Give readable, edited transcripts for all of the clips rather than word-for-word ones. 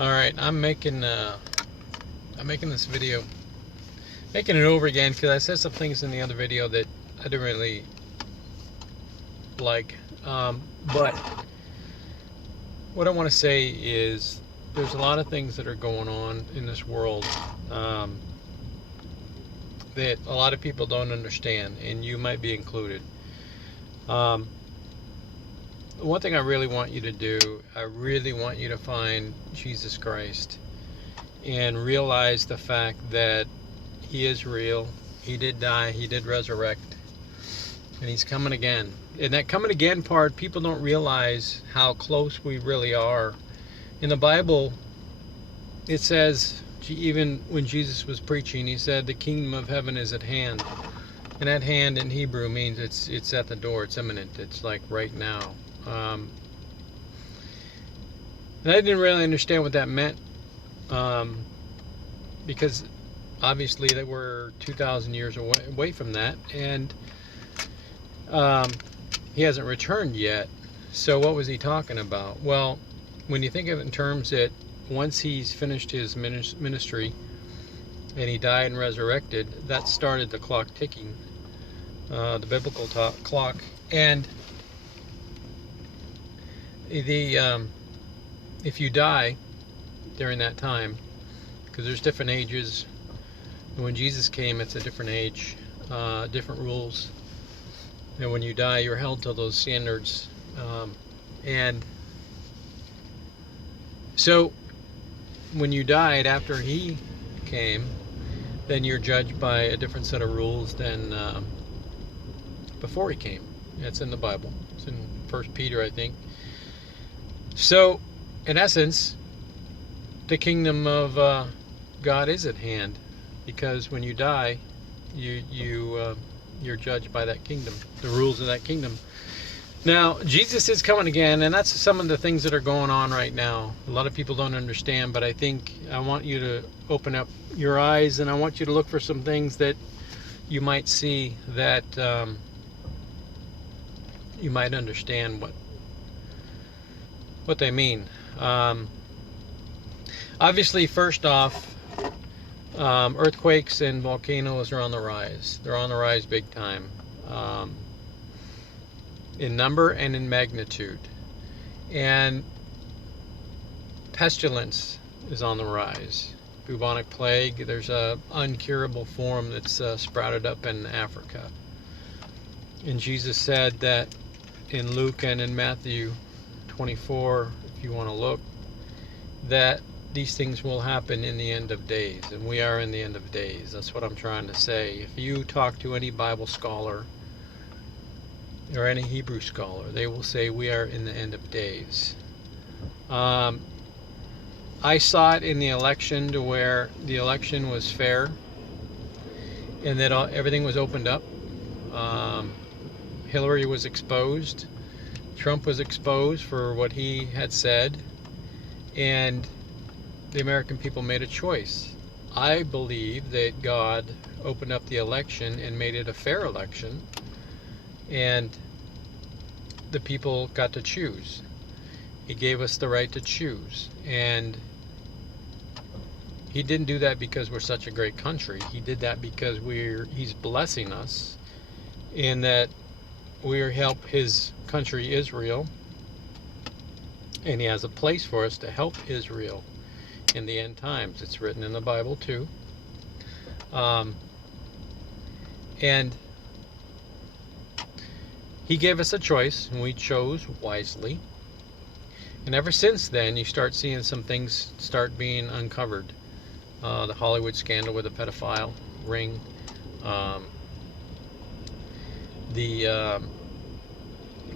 All right, I'm making this video, making it over again because I said some things in the other video that I didn't really like. But what I want to say is there's a lot of things that are going on in this world that a lot of people don't understand, and you might be included. One thing I really want you to do, I really want you to find Jesus Christ and realize the fact that He is real. He did die, He did resurrect, and He's coming again. And that coming again part, people don't realize how close we really are. In the Bible, it says, even when Jesus was preaching, He said, the kingdom of heaven is at hand. And that hand in Hebrew means it's at the door, it's imminent, it's like right now. And I didn't really understand what that meant, because obviously that we're 2,000 years away from that, and He hasn't returned yet. So what was He talking about? Well, when you think of it in terms that once He's finished His ministry and He died and resurrected, that started the clock ticking, the biblical clock. And if you die during that time, because there's different ages. When Jesus came, it's a different age, different rules. And when you die, you're held to those standards. And so when you died after He came, then you're judged by a different set of rules than before He came. It's in the Bible. It's in 1 Peter, I think. So, in essence, the kingdom of God is at hand, because when you die, you're judged by that kingdom, the rules of that kingdom. Now, Jesus is coming again, and that's some of the things that are going on right now. A lot of people don't understand, but I think I want you to open up your eyes, and I want you to look for some things that you might see that you might understand what they mean. Obviously, first off, earthquakes and volcanoes are on the rise. They're on the rise big time, in number and in magnitude. And pestilence is on the rise. Bubonic plague, there's a uncurable form that's sprouted up in Africa. And Jesus said that in Luke and in Matthew 24, if you want to look, that these things will happen in the end of days, and we are in the end of days. That's what I'm trying to say. If you talk to any Bible scholar or any Hebrew scholar, they will say we are in the end of days. I saw it in the election, to where the election was fair and that everything was opened up. Hillary was exposed. Trump was exposed for what he had said, and the American people made a choice. I believe that God opened up the election and made it a fair election, and the people got to choose. He gave us the right to choose, and He didn't do that because we're such a great country. He did that because He's blessing us in that we help His country, Israel, and He has a place for us to help Israel in the end times. It's written in the Bible too. And He gave us a choice, and we chose wisely. And ever since then, you start seeing some things start being uncovered. The Hollywood scandal with the pedophile ring, the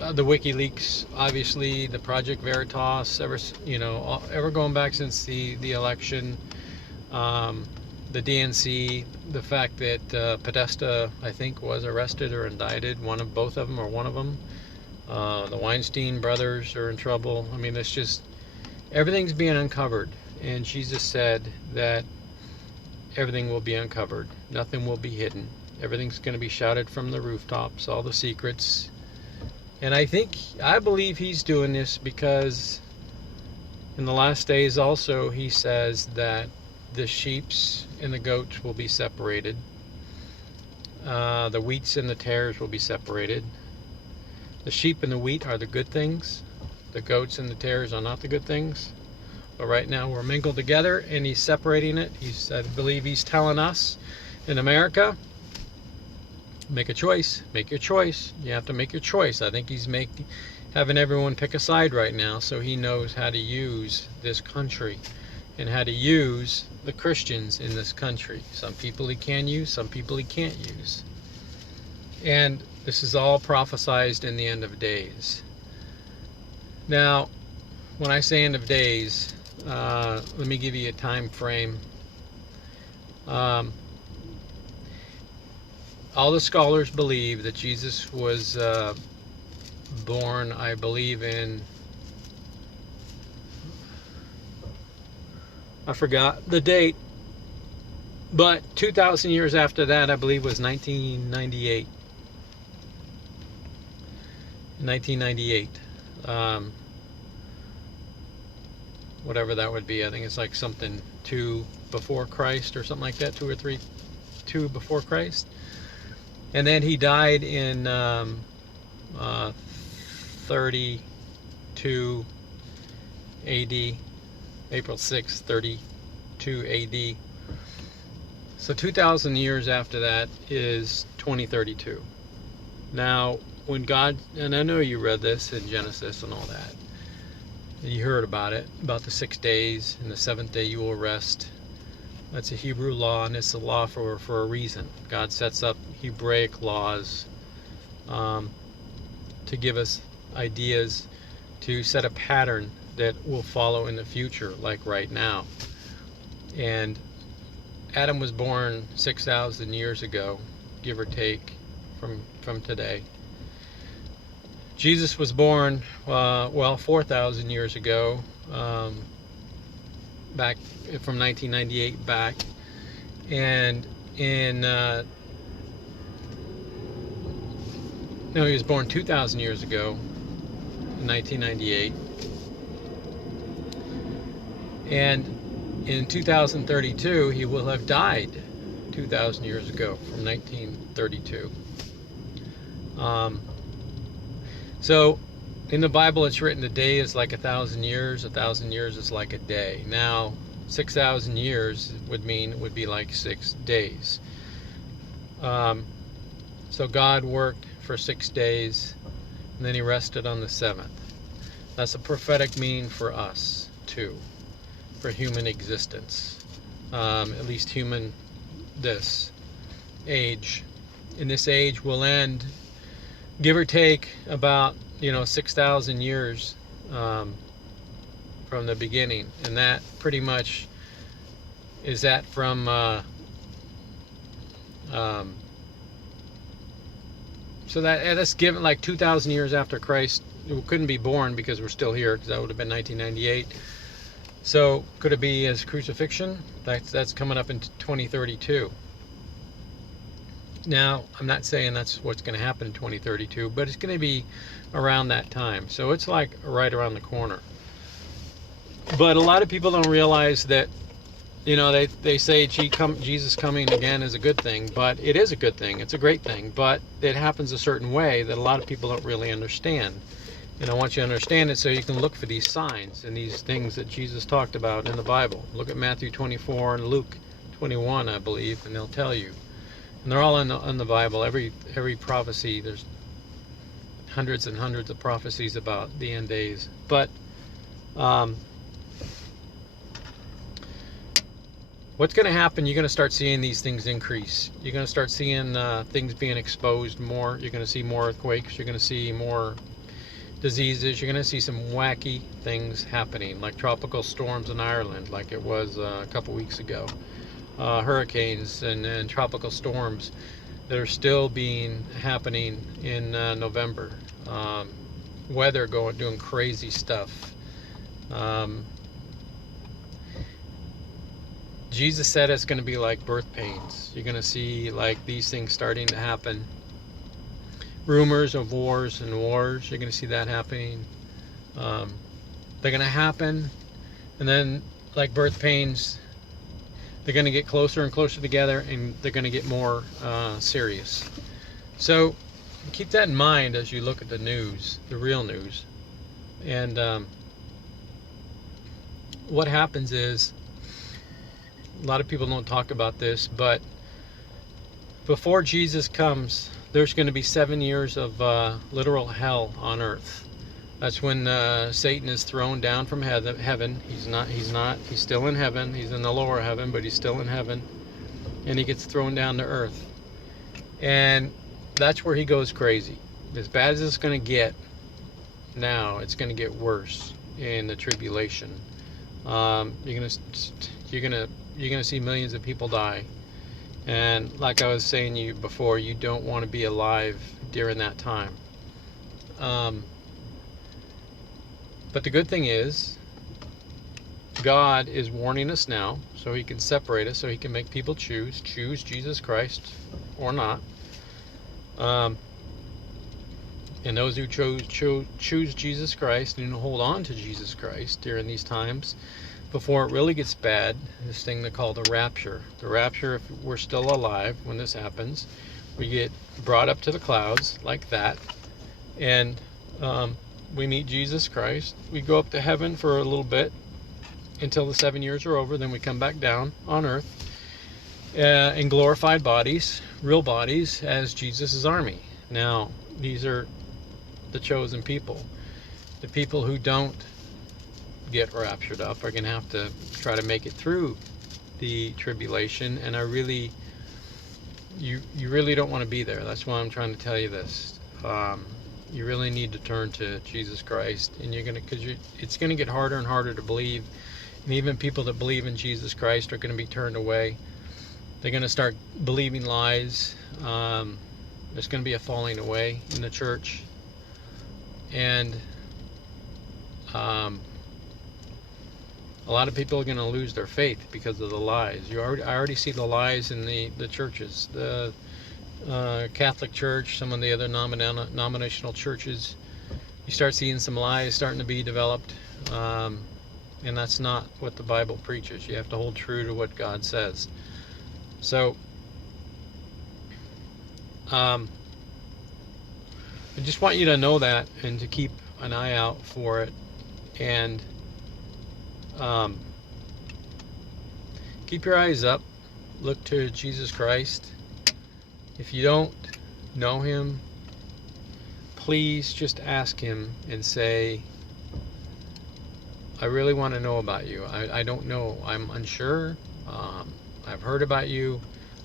WikiLeaks, obviously, the Project Veritas, ever going back since the election, the DNC, the fact that Podesta, I think, was arrested or indicted, both of them, or one of them. The Weinstein brothers are in trouble. I mean, it's just, everything's being uncovered, and Jesus said that everything will be uncovered. Nothing will be hidden. Everything's going to be shouted from the rooftops, all the secrets. And I believe He's doing this because In the last days also, he says that the sheeps and the goats will be separated. The wheats and the tares will be separated. The sheep and the wheat are the good things. The goats and the tares are not the good things. But right now we're mingled together, and he's separating it. I believe he's telling us in America, make a choice. Make your choice. You have to make your choice. I think he's having everyone pick a side right now, so he knows how to use this country and how to use the Christians in this country. Some people he can use, some people he can't use. And this is all prophesied in the end of days. Now, when I say end of days, let me give you a time frame. All the scholars believe that Jesus was born, I believe, I forgot the date, but 2,000 years after that, I believe, was 1998. 1998. Whatever that would be. I think it's like something 2 before Christ or something like that, 2 or 3, 2 before Christ. And then he died in 32 AD, April 6, 32 AD. So 2,000 years after that is 2032. Now, when God, and I know you read this in Genesis and all that, you heard about it, about the 6 days, and the 7th day you will rest. That's a Hebrew law, and it's a law for a reason. God sets up Hebraic laws to give us ideas, to set a pattern that will follow in the future, like right now. And Adam was born 6,000 years ago, give or take, from today. Jesus was born, 4,000 years ago, back from 1998 back. And he was born 2,000 years ago, in 1998. And in 2032, he will have died 2,000 years ago, from 1932. So in the Bible, it's written a day is like 1,000 years. 1,000 years is like a day. Now, 6,000 years would be like 6 days. So God worked for 6 days, and then he rested on the 7th. That's a prophetic meaning for us too, for human existence, at least human this age. And this age will end, give or take, about 6,000 years from the beginning, and that pretty much is that from so that's given like 2,000 years after Christ. It couldn't be born because we're still here, because that would have been 1998. So could it be as crucifixion? That's coming up in 2032. Now, I'm not saying that's what's going to happen in 2032, but it's going to be around that time. So it's like right around the corner. But a lot of people don't realize that, they say Jesus coming again is a good thing, but it is a good thing. It's a great thing, but it happens a certain way that a lot of people don't really understand. And I want you to understand it so you can look for these signs and these things that Jesus talked about in the Bible. Look at Matthew 24 and Luke 21, I believe, and they'll tell you. And they're all in the Bible. Every prophecy, there's hundreds and hundreds of prophecies about the end days. But what's going to happen, you're going to start seeing these things increase. You're going to start seeing things being exposed more. You're going to see more earthquakes. You're going to see more diseases. You're going to see some wacky things happening, like tropical storms in Ireland, like it was a couple weeks ago. Hurricanes and tropical storms that are still happening in November. Weather doing crazy stuff. Jesus said it's going to be like birth pains. You're going to see like these things starting to happen. Rumors of wars, you're going to see that happening. They're going to happen And then, like birth pains, they're going to get closer and closer together, and they're going to get more serious. So keep that in mind as you look at the news, the real news. And what happens is, a lot of people don't talk about this, but before Jesus comes, there's going to be 7 years of literal hell on earth. That's when Satan is thrown down from heaven. He's still in heaven. He's in the lower heaven, but he's still in heaven. And he gets thrown down to earth. And that's where he goes crazy. As bad as it's going to get now, it's going to get worse in the tribulation. You're going to see millions of people die. And like I was saying to you before, you don't want to be alive during that time. But the good thing is, God is warning us now, so he can separate us, so he can make people choose Jesus Christ or not. And those who choose Jesus Christ and hold on to Jesus Christ during these times, before it really gets bad, this thing they call the rapture. The rapture, if we're still alive when this happens, we get brought up to the clouds like that, and we meet Jesus Christ. We go up to heaven for a little bit until the 7 years are over. Then we come back down on earth in glorified bodies, real bodies, as Jesus' army. Now, these are the chosen people. The people who don't get raptured up are going to have to try to make it through the tribulation, and you really don't want to be there. That's why I'm trying to tell you this. You really need to turn to Jesus Christ, and it's going to get harder and harder to believe. And even people that believe in Jesus Christ are going to be turned away. They're going to start believing lies. There's going to be a falling away in the church, and a lot of people are going to lose their faith because of the lies. I already see the lies in the churches. The Catholic Church, some of the other nominational churches, you start seeing some lies starting to be developed, and that's not what the Bible preaches. You have to hold true to what God says. So I just want you to know that, and to keep an eye out for it, and keep your eyes up. Look to Jesus Christ. If you don't know him, please just ask him and say, I really want to know about you. I don't know. I'm unsure. I've heard about you.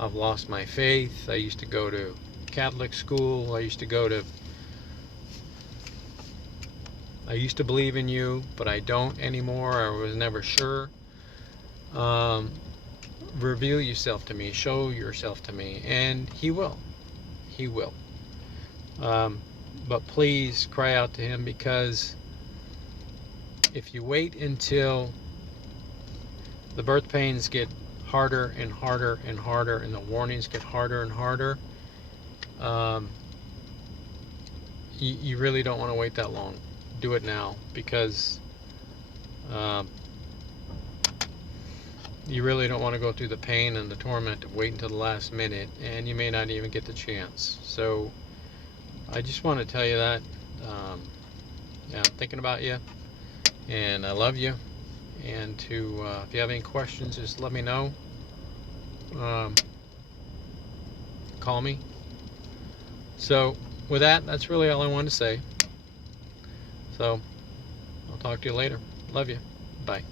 I've lost my faith. I used to go to Catholic school. I used to believe in you, but I don't anymore. I was never sure. Reveal yourself to me, show yourself to me, and he will. But please cry out to him, because if you wait until the birth pains get harder and harder and harder, and the warnings get harder and harder, you really don't want to wait that long. Do it now, because you really don't want to go through the pain and the torment of waiting until the last minute, and you may not even get the chance. So I just want to tell you that I'm thinking about you, and I love you. And if you have any questions, just let me know. Call me. So with that's really all I wanted to say. So I'll talk to you later. Love you. Bye.